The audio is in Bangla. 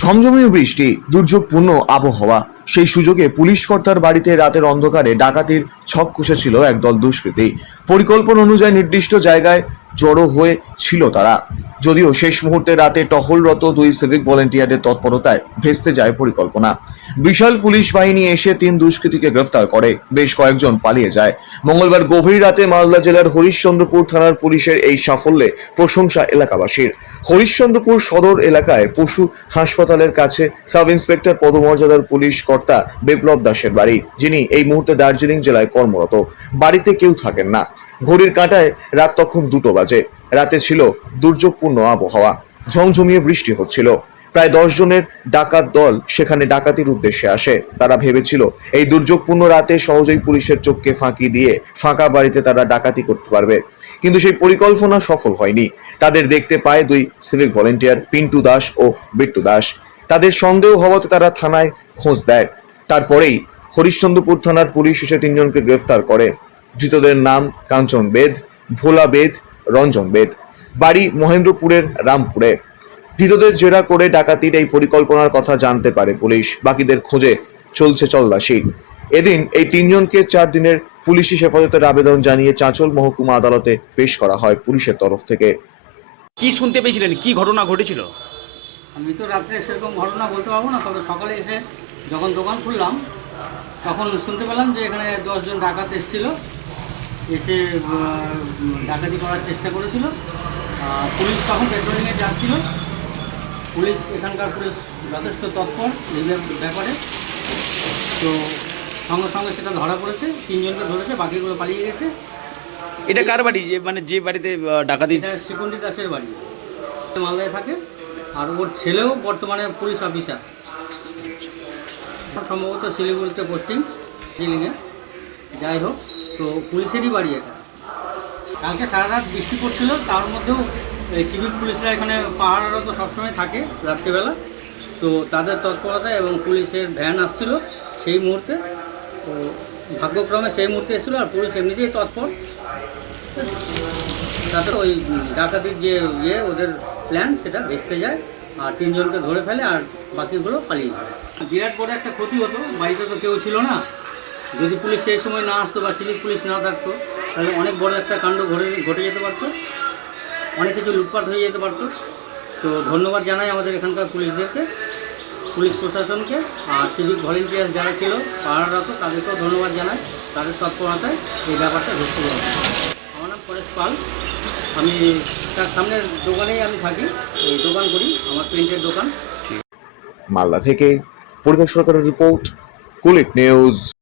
ঝমঝমিয়ে বৃষ্টি, দুর্যোগপূর্ণ আবহাওয়া, সেই সুযোগে পুলিশ কর্তার বাড়িতে রাতের অন্ধকারে ডাকাতির ছক কষেছিল একদল দুষ্কৃতী। পরিকল্পনা অনুযায়ী নির্দিষ্ট জায়গায় জড়ো হয়েছিল তারা। যদিও শেষ মুহূর্তে রাতে টহলরত দুই সিভিক ভলেন্টিয়ারের তৎপরতায় ভেস্তে যায় পরিকল্পনা। বিশাল পুলিশ বাহিনী এসে 3 দুষ্কৃতীকে গ্রেফতার করে, বেশ কয়েকজন পালিয়ে যায়। মঙ্গলবার গভীর রাতে মালদা জেলার হরিশ্চন্দ্রপুর থানার পুলিশের এই সাফল্যে প্রশংসা এলাকাবাসীর। হরিশ্চন্দ্রপুর সদর এলাকায় পশু হাসপাতালের কাছে সাব ইন্সপেক্টর পদমর্যাদার পুলিশ কর্তা বিপ্লব দাসের বাড়ি, যিনি এই মুহূর্তে দার্জিলিং জেলায় কর্মরত। বাড়িতে কেউ থাকেন না। ঘড়ির কাঁটায় রাত তখন 2টো বাজে। রাতে ছিল দুর্যোগপূর্ণ আবহাওয়া, ঝমঝমিয়ে বৃষ্টি হচ্ছিল। প্রায় 10 জনের ডাকাত দল সেখানে ডাকাতির উদ্দেশ্যে আসে। তারা ভেবেছিল এই দুর্যোগপূর্ণ রাতে সহজেই পুলিশের চোখকে ফাঁকি দিয়ে ফাঁকা বাড়িতে তারা ডাকাতি করতে পারবে, কিন্তু সেই পরিকল্পনা সফল হয়নি। তাদের দেখতে পায় 2 সিভিক ভলেন্টিয়ার, পিন্টু দাস ও বিট্টু দাস। তাদের সন্দেহ হওয়াতে তারা থানায় খোঁজ দেয়। তারপরেই হরিশ্চন্দ্রপুর থানার পুলিশ এসে 3 জনকে গ্রেফতার করে। ধৃতদের নাম কাঞ্চন বেদ, ভোলা বেদ, রঞ্জন বেদ। বাড়ি মহেন্দ্রপুরের রামপুরে। ধৃতদের জেরা করে ডাকাতির এই পরিকল্পনার কথা জানতে পারে পুলিশ। বাকিদের খোঁজে চলছে তল্লাশি। এদিন এই 3 জনকে 4 দিনের পুলিশি হেফাজতের আবেদন জানিয়ে চাঁচল মহকুমা আদালতে পেশ করা হয় পুলিশের তরফ থেকে। কি শুনতে পেয়েছিলেন, কি ঘটনা ঘটেছিল? আমি তো রাত্রে সেরকম ঘটনা বলতে পারবো না, তবে সকালে এসে যখন দোকান খুললাম তখন শুনতে পেলাম যে এখানে 10 জন ডাকাত এসেছিল, এসে ডাকাতি করার চেষ্টা করেছিল। পুলিশ তখন পেট্রোলিংয়ে যাচ্ছিল। পুলিশ, এখানকার পুলিশ যথেষ্ট তৎপর এই ব্যাপারে। তো সঙ্গে সঙ্গে সেটা ধরা পড়েছে, 3 জনকে ধরেছে, বাকিগুলো পালিয়ে গেছে। এটা কার বাড়ি, যে বাড়িতে ডাকাতি? এটা শিকুন্ডি দাসের বাড়ি, মালদায় থাকে। আর ওর ছেলেও বর্তমানে পুলিশ অফিসার, সম্ভবত শিলিগুড়িতে পোস্টিং, দার্জিলিংয়ে। যাই হোক, তো পুলিশেরই বাড়ি এটা। কালকে সারা রাত বৃষ্টি পড়ছিল, তার মধ্যেও এই সিভিক পুলিশরা এখানে পাহারারত সবসময় থাকে রাত্রিবেলা। তো তাদের তৎপরতায় এবং পুলিশের ভ্যান আসছিল সেই মুহূর্তে, তো ভাগ্যক্রমে সেই মুহূর্তে এসেছিলো। আর পুলিশ এমনিতেই তৎপর, তাদের ওই ডাকাতির যে ওদের প্ল্যান সেটা ভেস্তে যায়। আর 3 জনকে ধরে ফেলে, আর বাকিগুলো পালিয়ে যায়। বিরাট বড় একটা ক্ষতি হতো, বাড়িতে তো কেউ ছিল না। যদি পুলিশ সেই সময় না আসতো বা সিভিক পুলিশ না থাকতো, তাহলে অনেক বড় একটা কাণ্ড ঘটে যেতে পারতো, অনেক কিছু লুটপাট হয়ে যেতে পারতো। তো ধন্যবাদ জানাই আমাদের এখানকার পুলিশদেরকে, পুলিশ প্রশাসনকে। আর সিভিক ভলেন্টিয়ার যারা ছিল পাহারারত, তাদেরকেও ধন্যবাদ জানাই। তাদের তৎপরতায় এই ব্যাপারটা ঘটতে পারে। আমার নাম পরেশ পাল। আমি তার সামনের দোকানেই আমি থাকি, এই দোকান করি, আমার প্রিন্টের দোকান। মালদা থেকে পরিদর্শকের রিপোর্ট, কুলিক নিউজ।